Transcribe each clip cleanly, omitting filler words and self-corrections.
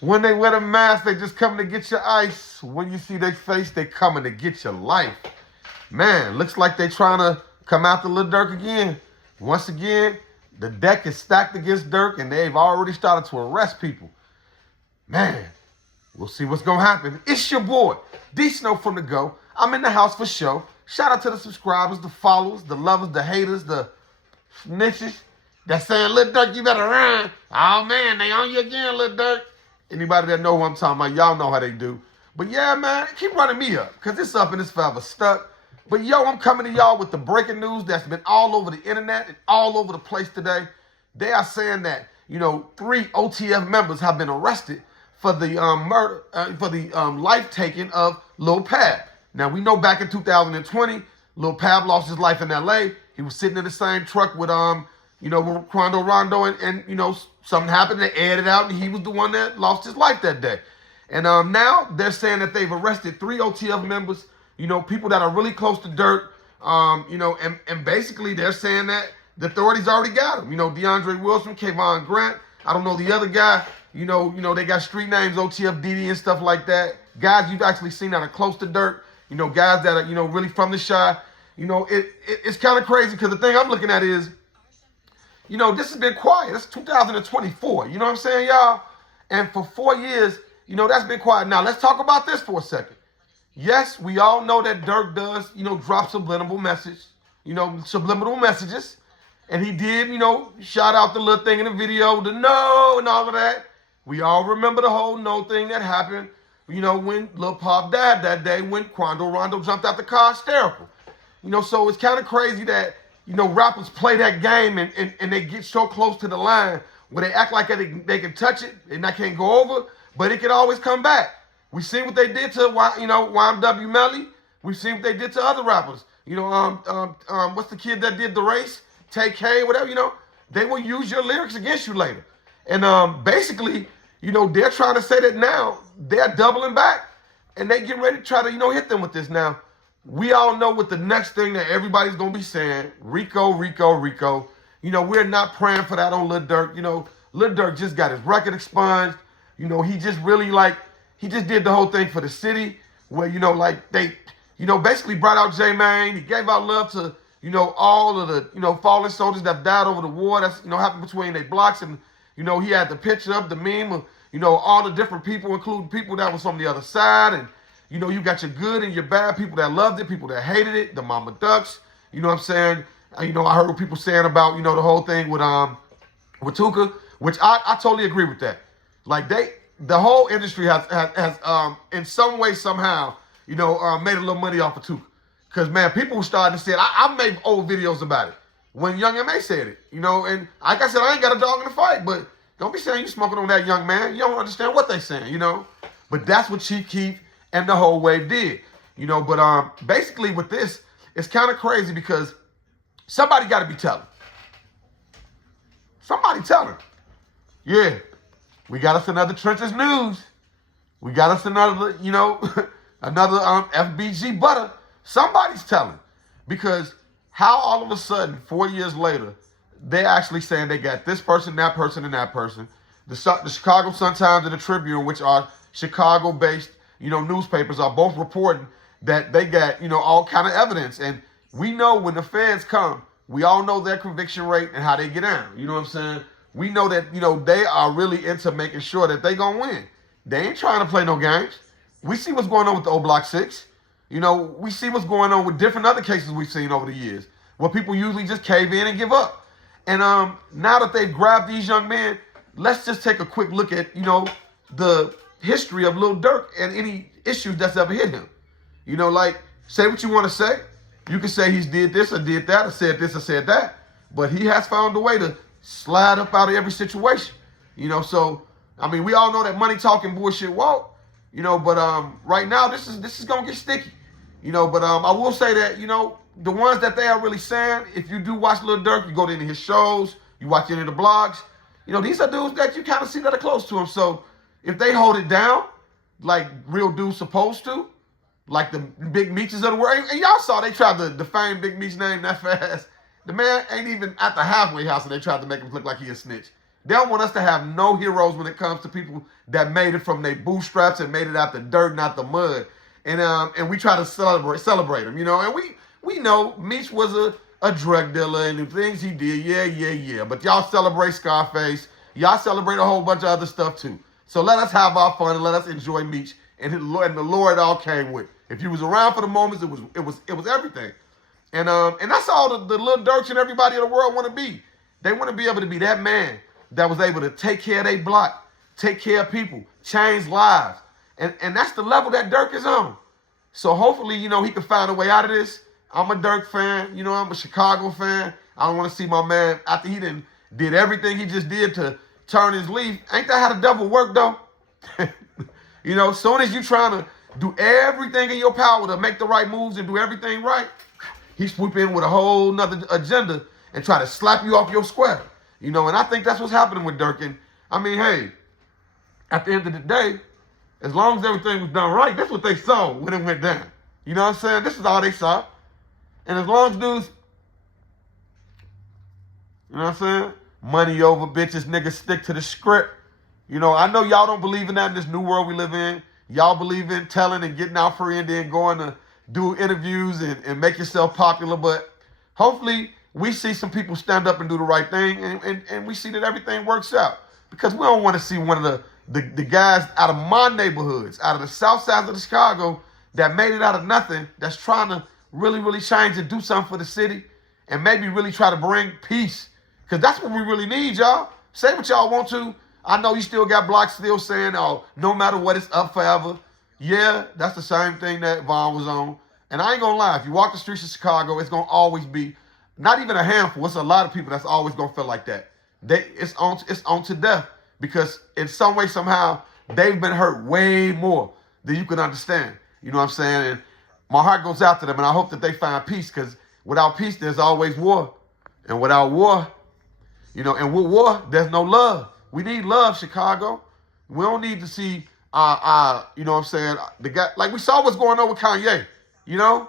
When they wear the mask, they just coming to get your ice. When you see their face, they coming to get your life. Man, looks like they trying to come after Lil Durk again. Once again, the deck is stacked against Durk, and they've already started to arrest people. Man, we'll see what's going to happen. It's your boy, D-Snow from The Go. I'm in the house for show. Shout out to the subscribers, the followers, the lovers, the haters, the snitches that saying, Lil Durk, you better run. Oh, man, they on you again, Lil Durk. Anybody that know who I'm talking about, y'all know how they do. But yeah, man, keep running me up, because it's up and it's forever stuck. But yo, I'm coming to y'all with the breaking news that's been all over the internet and all over the place today. They are saying that, 3 OTF members have been arrested for the murder, life taking of Lil Pab. Now, we know back in 2020, Lil Pab lost his life in L.A. He was sitting in the same truck with, with Quando Rondo, and something happened, they aired it out, and he was the one that lost his life that day. And now they're saying that they've arrested 3 OTF members, people that are really close to Durk, and basically they're saying that the authorities already got them. DeAndre Wilson, Kayvon Grant, I don't know the other guy, they got street names, OTF DD and stuff like that. Guys you've actually seen that are close to Durk, guys that are, really from the Chi. It's kind of crazy because the thing I'm looking at is, this has been quiet. It's 2024. You know what I'm saying, y'all? And for 4 years, that's been quiet. Now, let's talk about this for a second. Yes, we all know that Durk does, drop subliminal messages. And he did, shout out the little thing in the video, the no and all of that. We all remember the whole no thing that happened, when Lil Pop died that day when Quando Rondo jumped out the car hysterical. So it's kind of crazy that, rappers play that game and they get so close to the line where they act like they can touch it and that can't go over, but it can always come back. We seen what they did to, YMW Melly. We seen what they did to other rappers. What's the kid that did The Race? Take K, whatever, they will use your lyrics against you later. And basically, they're trying to say that now they're doubling back and they get ready to try to, hit them with this. Now, we all know what the next thing that everybody's going to be saying, Rico. We're not praying for that on Lil Durk. Lil Durk just got his record expunged. He just really he just did the whole thing for the city where, they, basically brought out J-Mane. He gave out love to, all of the, fallen soldiers that died over the war that's, happened between their blocks. And, he had the picture up, the meme of, all the different people, including people that was from the other side. And, you got your good and your bad, people that loved it, people that hated it, the Mama Ducks. You know what I'm saying? I heard what people saying about, the whole thing with Tuka, which I totally agree with that. Like the whole industry has in some way, somehow, made a little money off of Tuka. Because, man, people were starting to say it. I made old videos about it when Young M.A. said it, and like I said, I ain't got a dog in the fight, but don't be saying you smoking on that young man. You don't understand what they saying, But that's what Chief Keef and the whole wave did, But basically with this, it's kind of crazy because somebody got to be telling. Somebody telling. Yeah, we got us another Trenches news. We got us another, another FBG butter. Somebody's telling. Because how all of a sudden, 4 years later, they're actually saying they got this person, and that person. The Chicago Sun-Times and the Tribune, which are Chicago-based, newspapers, are both reporting that they got, all kind of evidence. And we know when the feds come, we all know their conviction rate and how they get down. You know what I'm saying? We know that, they are really into making sure that they gonna win. They ain't trying to play no games. We see what's going on with the O Block 6. We see what's going on with different other cases we've seen over the years where people usually just cave in and give up. And now that they've grabbed these young men, let's just take a quick look at, the history of Lil Durk and any issues that's ever hit him. Say what you want to say. You can say he's did this or did that or said this or said that. But he has found a way to slide up out of every situation. So, we all know that money talking bullshit won't. But right now this is gonna get sticky. But I will say that, the ones that they are really saying, if you do watch Lil Durk, you go to any of his shows, you watch any of the blogs, these are dudes that you kind of see that are close to him. So if they hold it down, like real dudes supposed to, like the Big Meeches of the world, and y'all saw they tried to defame Big Meech's name that fast. The man ain't even at the halfway house and they tried to make him look like he a snitch. They don't want us to have no heroes when it comes to people that made it from their bootstraps and made it out the dirt and out the mud. And we try to celebrate them, you know. And we know Meech was a drug dealer and the things he did, yeah. But y'all celebrate Scarface. Y'all celebrate a whole bunch of other stuff too. So let us have our fun and let us enjoy Meech and the Lord all came with. If you was around for the moments, it was everything. And that's all the little Dirks and everybody in the world want to be. They want to be able to be that man that was able to take care of their block, take care of people, change lives. And that's the level that Dirk is on. So hopefully, you know, he can find a way out of this. I'm a Dirk fan. You know, I'm a Chicago fan. I don't want to see my man, after he did everything he just did to turn his leaf. Ain't that how the devil work, though? You know, as soon as you trying to do everything in your power to make the right moves and do everything right, he swoop in with a whole nother agenda and try to slap you off your square. You know, and I think that's what's happening with Dirk. And I mean, hey, at the end of the day, as long as everything was done right, that's what they saw when it went down. You know what I'm saying? This is all they saw. And as long as dudes, you know what I'm saying? Money over bitches, niggas stick to the script. You know, I know y'all don't believe in that in this new world we live in. Y'all believe in telling and getting out free and then going to do interviews and make yourself popular. But hopefully we see some people stand up and do the right thing and we see that everything works out. Because we don't want to see one of the guys out of my neighborhoods, out of the south side of Chicago that made it out of nothing, that's trying to really change and do something for the city and maybe really try to bring peace. Because that's what we really need, y'all. Say what y'all want to. I know you still got blocks still saying, oh, no matter what, it's up forever. Yeah, that's the same thing that Vaughn was on. And I ain't going to lie. If you walk the streets of Chicago, it's going to always be, not even a handful, it's a lot of people that's always going to feel like that. It's on to death. Because in some way, somehow, they've been hurt way more than you can understand. You know what I'm saying? And my heart goes out to them, and I hope that they find peace, because without peace, there's always war. And without war, you know, and with war, there's no love. We need love, Chicago. We don't need to see, you know what I'm saying, the guy, like we saw what's going on with Kanye, you know?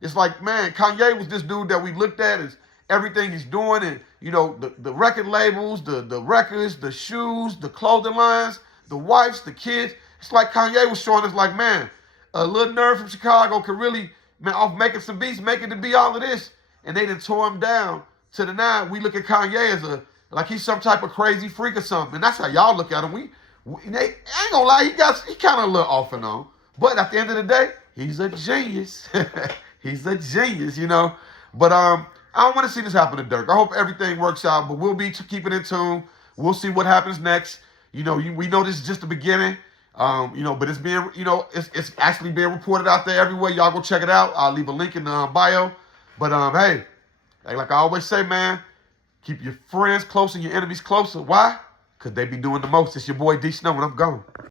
It's like, man, Kanye was this dude that we looked at as everything he's doing, and, you know, the record labels, the records, the shoes, the clothing lines, the wives, the kids. It's like Kanye was showing us like, man, a little nerd from Chicago could really, man, off making some beats, making to be all of this. And they done tore him down to the nine. We look at Kanye as like he's some type of crazy freak or something. And that's how y'all look at him. I ain't gonna lie, he kind of a little off and on. But at the end of the day, he's a genius. He's a genius, you know. But I don't want to see this happen to Dirk. I hope everything works out, but we'll be keeping in tune. We'll see what happens next. You know, we know this is just the beginning. You know, but it's being, you know, it's actually being reported out there everywhere. Y'all go check it out. I'll leave a link in the bio. But hey, like I always say, man, keep your friends close and your enemies closer. Why? Because they be doing the most. It's your boy D Snow, and I'm gone.